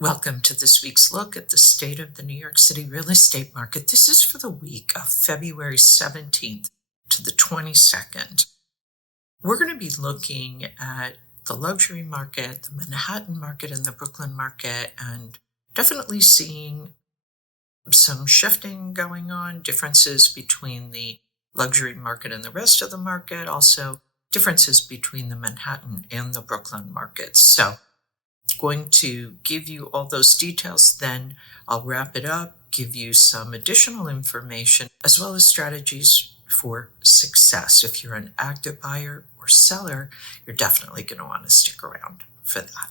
Welcome to this week's look at the state of the New York City real estate market. This is for the week of February 17th to the 22nd. We're going to be looking at the luxury market, the Manhattan market, and the Brooklyn market, and definitely seeing some shifting going on, differences between the luxury market and the rest of the market, also differences between the Manhattan and the Brooklyn markets. So going to give you all those details, then I'll wrap it up, give you some additional information, as well as strategies for success. If you're an active buyer or seller, you're definitely going to want to stick around for that.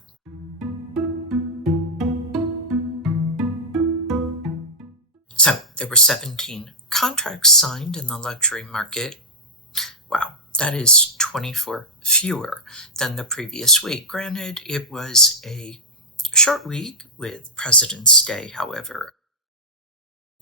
So there were 17 contracts signed in the luxury market. Wow. That is 24 fewer than the previous week. Granted, it was a short week with President's Day, however.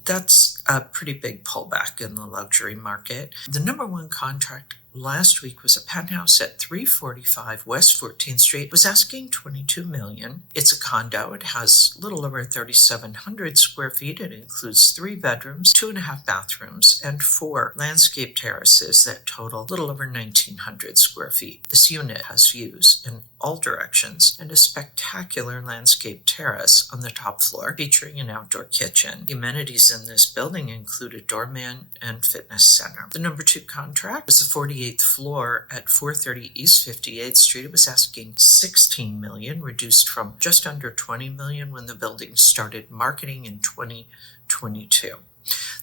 That's a pretty big pullback in the luxury market. The number one contract last week was a penthouse at 345 West 14th Street. It was asking $22 million. It's a condo. It has a little over 3,700 square feet. It includes 3 bedrooms, 2.5 bathrooms, and 4 landscape terraces that total a little over 1,900 square feet. This unit has views in all directions and a spectacular landscape terrace on the top floor featuring an outdoor kitchen. The amenities in this building include a doorman and fitness center. The number 2 contract was the 48th floor at 430 East 58th Street. It was asking $16 million, reduced from just under $20 million when the building started marketing in 2022.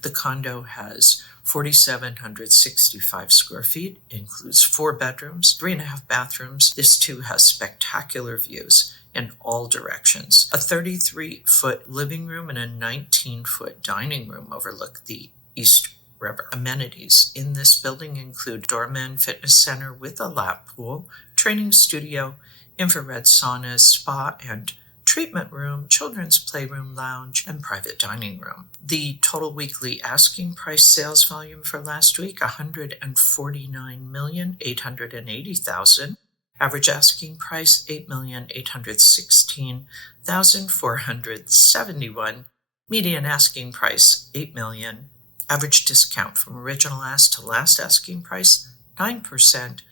The condo has 4,765 square feet, includes 4 bedrooms, 3.5 bathrooms. This too has spectacular views in all directions. A 33-foot living room and a 19-foot dining room overlook the East River. Amenities in this building include doorman fitness center with a lap pool, training studio, infrared sauna, spa and treatment room, children's playroom, lounge, and private dining room. The total weekly asking price sales volume for last week, $149,880,000. Average asking price, $8,816,471. Median asking price, $8 million. Average discount from original ask to last asking price, 9%.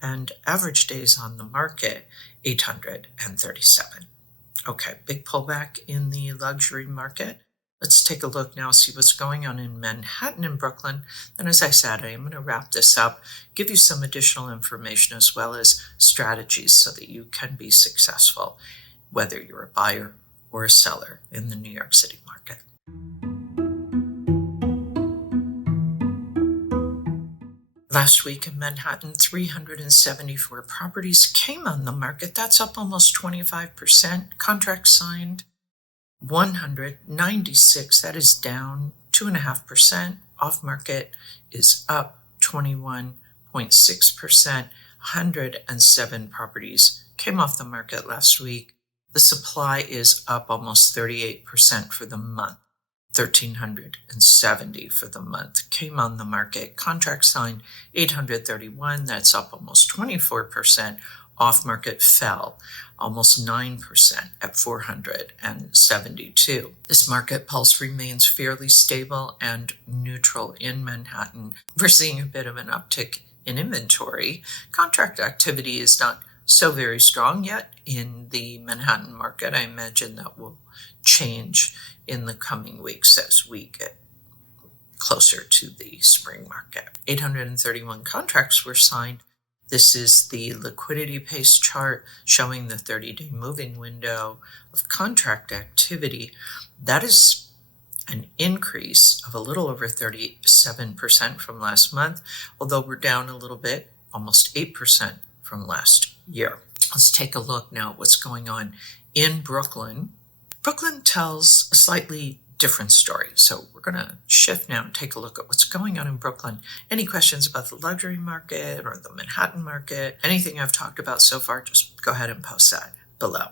And average days on the market, 837. Okay, big pullback in the luxury market. Let's take a look now, see what's going on in Manhattan and Brooklyn. And as I said, I am going to wrap this up, give you some additional information as well as strategies so that you can be successful, whether you're a buyer or a seller in the New York City market. Last week in Manhattan, 374 properties came on the market. That's up almost 25%. Contracts signed, 196. That is down 2.5%. Off market is up 21.6%. 107 properties came off the market last week. The supply is up almost 38% for the month. 1,370 for the month came on the market. Contract signed 831. That's up almost 24%. Off market fell almost 9% at 472. This market pulse remains fairly stable and neutral in Manhattan. We're seeing a bit of an uptick in inventory. Contract activity is not so very strong yet in the Manhattan market. I imagine that will change in the coming weeks as we get closer to the spring market. 831 contracts were signed. This is the Liquidity Pace chart showing the 30-day moving window of contract activity. That is an increase of a little over 37% from last month, although we're down a little bit, almost 8% from last year. Let's take a look now at what's going on in Brooklyn. Brooklyn tells a slightly different story. So we're going to shift now and take a look at what's going on in Brooklyn. Any questions about the luxury market or the Manhattan market, anything I've talked about so far, just go ahead and post that below.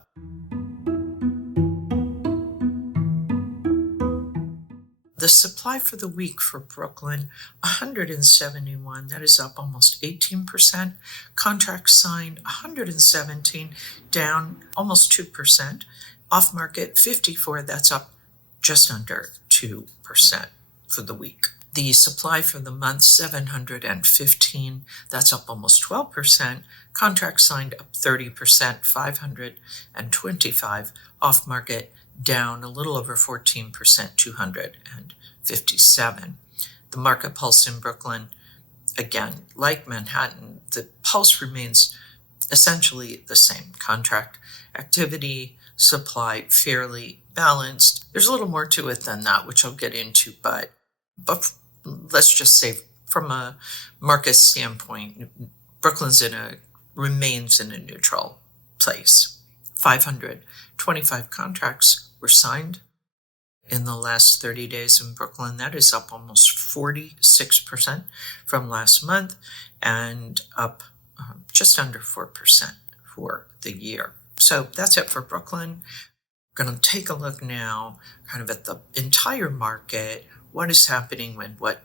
The supply for the week for Brooklyn, 171. That is up almost 18%. Contracts signed, 117, down almost 2%. Off market 54, that's up just under 2% for the week. The supply for the month 715, that's up almost 12%. Contracts signed up 30%, 525. Off market down a little over 14%, 257. The market pulse in Brooklyn, again, like Manhattan, the pulse remains essentially the same. Contract activity, supply fairly balanced. There's a little more to it than that, which I'll get into, but let's just say from a market standpoint, Brooklyn's remains in a neutral place. 525 contracts were signed in the last 30 days in Brooklyn. That is up almost 46% from last month and up just under 4% for the year. So that's it for Brooklyn. We're going to take a look now kind of at the entire market, what is happening and what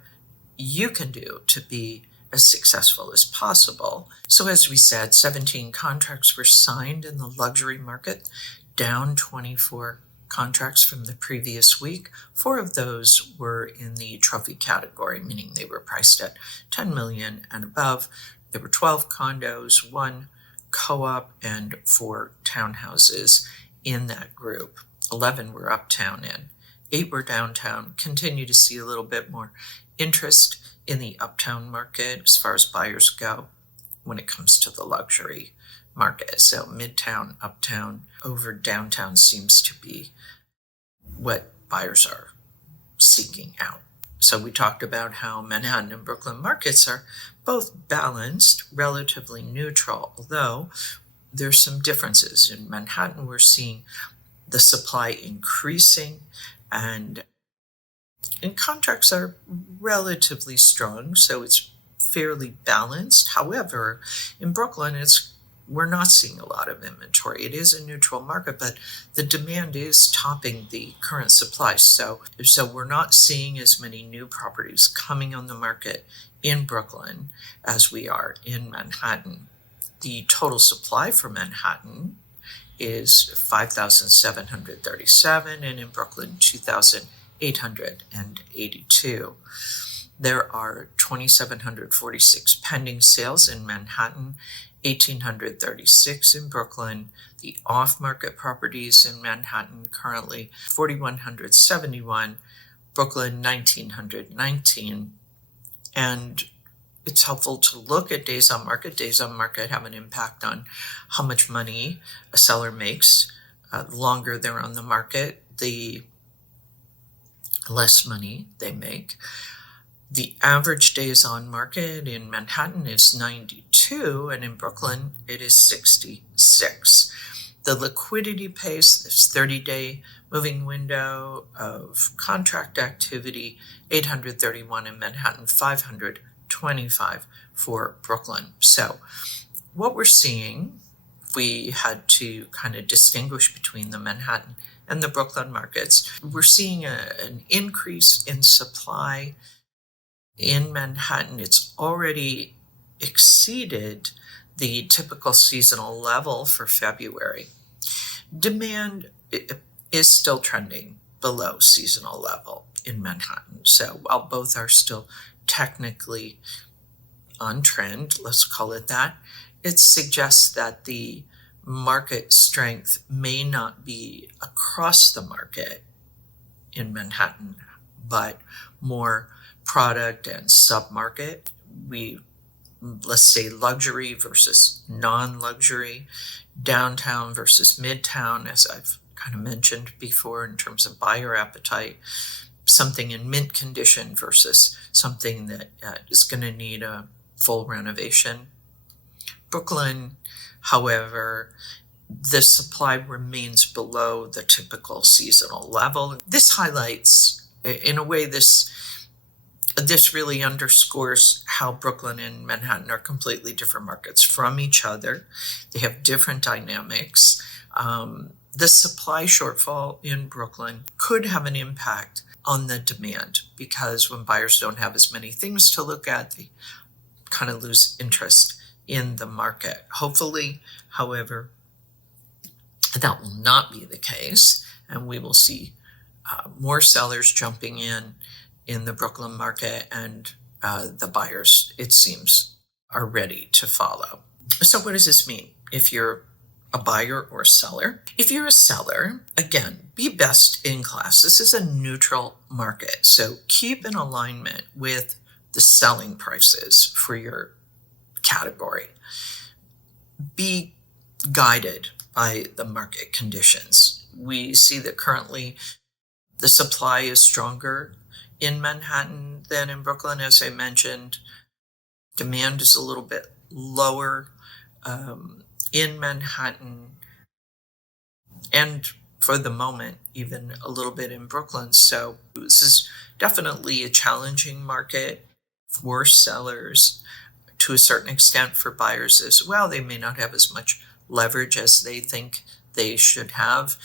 you can do to be as successful as possible. So as we said, 17 contracts were signed in the luxury market, down 24 contracts from the previous week. 4 of those were in the trophy category, meaning they were priced at $10 million and above. There were 12 condos, 1 co-op, and 4 townhouses in that group. 11 were uptown and 8 were downtown. Continue to see a little bit more interest in the uptown market as far as buyers go when it comes to the luxury market. So midtown, uptown, over downtown seems to be what buyers are seeking out. So we talked about how Manhattan and Brooklyn markets are both balanced, relatively neutral, although there's some differences. In Manhattan, we're seeing the supply increasing and contracts are relatively strong, so it's fairly balanced. However, in Brooklyn, we're not seeing a lot of inventory. It is a neutral market, but the demand is topping the current supply. So we're not seeing as many new properties coming on the market in Brooklyn as we are in Manhattan. The total supply for Manhattan is 5,737, and in Brooklyn, 2,882. There are 2,746 pending sales in Manhattan, 1,836 in Brooklyn. The off-market properties in Manhattan currently 4,171, Brooklyn 1,919. And it's helpful to look at days on market. Days on market have an impact on how much money a seller makes. The longer they're on the market, the less money they make. The average days on market in Manhattan is 92, and in Brooklyn it is 66. The liquidity pace, this 30-day moving window of contract activity, 831 in Manhattan, 525 for Brooklyn. So what we're seeing, if we had to kind of distinguish between the Manhattan and the Brooklyn markets, we're seeing an increase in supply in Manhattan. It's already exceeded the typical seasonal level for February. Demand is still trending below seasonal level in Manhattan. So while both are still technically on trend, let's call it that, it suggests that the market strength may not be across the market in Manhattan, but more product and sub-market. Let's say luxury versus non-luxury, downtown versus midtown, as I've kind of mentioned before in terms of buyer appetite, something in mint condition versus something that is going to need a full renovation. Brooklyn, however, the supply remains below the typical seasonal level. This highlights, in a way, this really underscores how Brooklyn and Manhattan are completely different markets from each other. They have different dynamics. The supply shortfall in Brooklyn could have an impact on the demand because when buyers don't have as many things to look at, they kind of lose interest in the market. Hopefully, however, That will not be the case, and we will see more sellers jumping in the Brooklyn market, and the buyers, it seems, are ready to follow. So what does this mean if you're a buyer or seller? If you're a seller, again, be best in class. This is a neutral market, so keep in alignment with the selling prices for your category. Be guided by the market conditions. We see that currently the supply is stronger in Manhattan than in Brooklyn. As I mentioned, demand is a little bit lower in Manhattan, and for the moment, even a little bit in Brooklyn. So this is definitely a challenging market for sellers, to a certain extent for buyers as well. They may not have as much leverage as they think they should have.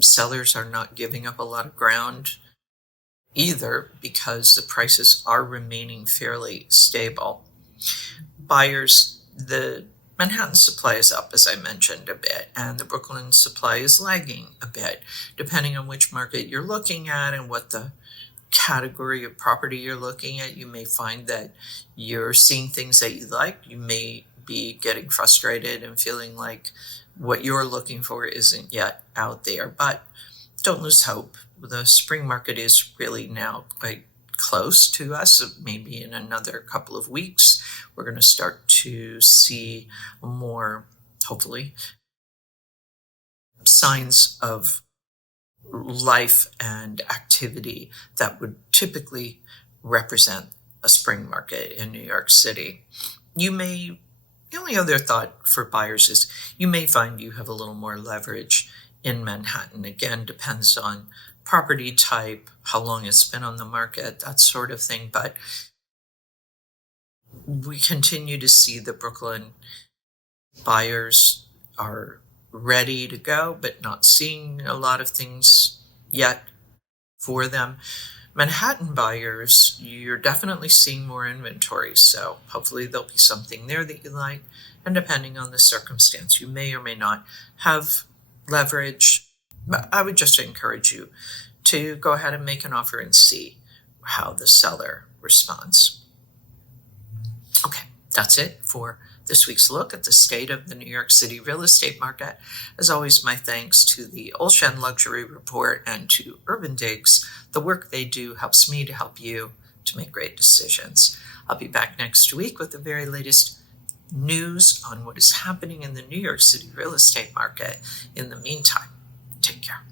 Sellers are not giving up a lot of ground either, because the prices are remaining fairly stable. Buyers, the Manhattan supply is up, as I mentioned, a bit, and the Brooklyn supply is lagging a bit, depending on which market you're looking at and what the category of property you're looking at. You may find that you're seeing things that you like. You may be getting frustrated and feeling like what you're looking for isn't yet out there, but don't lose hope. The spring market is really now quite close to us. Maybe in another couple of weeks, we're going to start to see more, hopefully, signs of life and activity that would typically represent a spring market in New York City. The only other thought for buyers is you may find you have a little more leverage in Manhattan. Again, depends on property type, how long it's been on the market, that sort of thing. But we continue to see the Brooklyn buyers are ready to go, but not seeing a lot of things yet for them. Manhattan buyers, you're definitely seeing more inventory, so hopefully there'll be something there that you like. And depending on the circumstance, you may or may not have leverage. But I would just encourage you to go ahead and make an offer and see how the seller responds. Okay, that's it for this week's look at the state of the New York City real estate market. As always, my thanks to the Olshan Luxury Report and to Urban Digs. The work they do helps me to help you to make great decisions. I'll be back next week with the very latest news on what is happening in the New York City real estate market. In the meantime, take care.